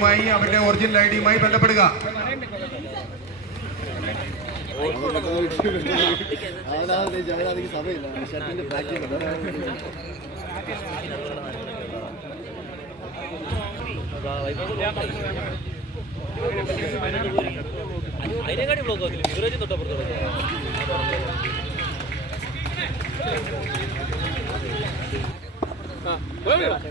പേരുമായി അവരുടെ original I ഡിയുമായി ബന്ധപ്പെടുക. ആ ബ്ലോക്ക് കൊള്ളട്ടെ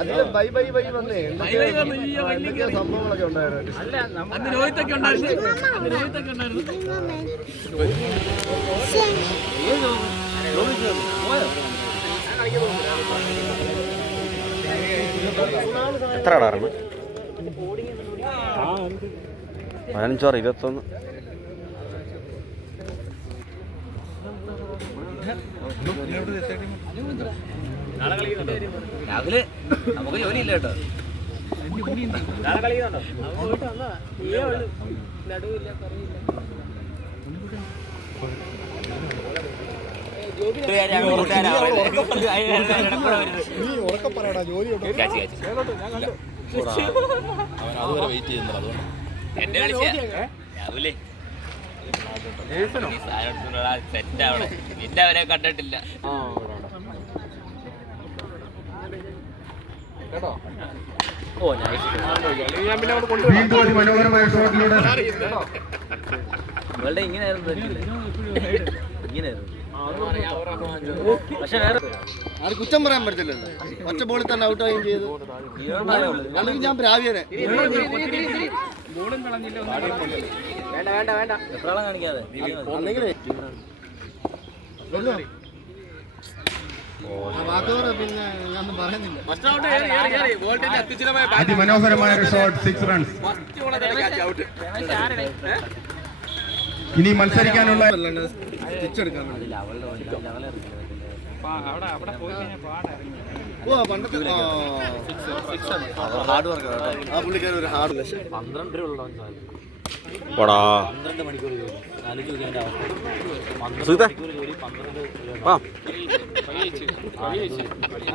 അതിൽ ബൈ ബൈ ബൈ വന്നേ. എന്തൊക്കെയോ സംഭവങ്ങളൊക്കെ ഉണ്ടായിരുന്നു. എത്ര ആടാറാണ് പതിനഞ്ചാറ് ഇരുപത്തൊന്ന് രാഹുൽ നമുക്ക് ജോലി ഇല്ല കേട്ടോ എന്നെ വിളിച്ച രാഹുലേ സെറ്റ് അവിടെ അവരെ കണ്ടിട്ടില്ല. ഓ വീണ്ടും ഒരു മനോഹരമായ ഷോട്ടിലൂടെ. ഇവളുടെ ഇങ്ങനെയായിരുന്നു ഇങ്ങനെയായിരുന്നു. ആര് കുറ്റം പറയാൻ പറ്റത്തില്ലല്ലോ. ഒറ്റ ബോളിൽ തന്നെ ഔട്ട് ആവുകയും ചെയ്തു. അല്ലെങ്കിൽ ഞാൻ പ്രാവ്യനെ. കാണിക്കാതെ വാക്കുകൾ പിന്നെ ഞാൻ പറയുന്നില്ല. അതിമനോഹരമായ ഒരു ഷോട്ട് സിക്സ് റൺസ് ഇനി മത്സരിക്കാനുള്ള തിരിച്ചെടുക്കാൻ വേണ്ടി. ഓ പണ്ടത്തെ ഹാർഡ് വർക്ക് ആ പുള്ളിക്കാരൻ ഒരു ഹാർഡ് പക്ഷേ പന്ത്രണ്ട് മണിക്കൂർ ജോലി പന്ത്രണ്ട്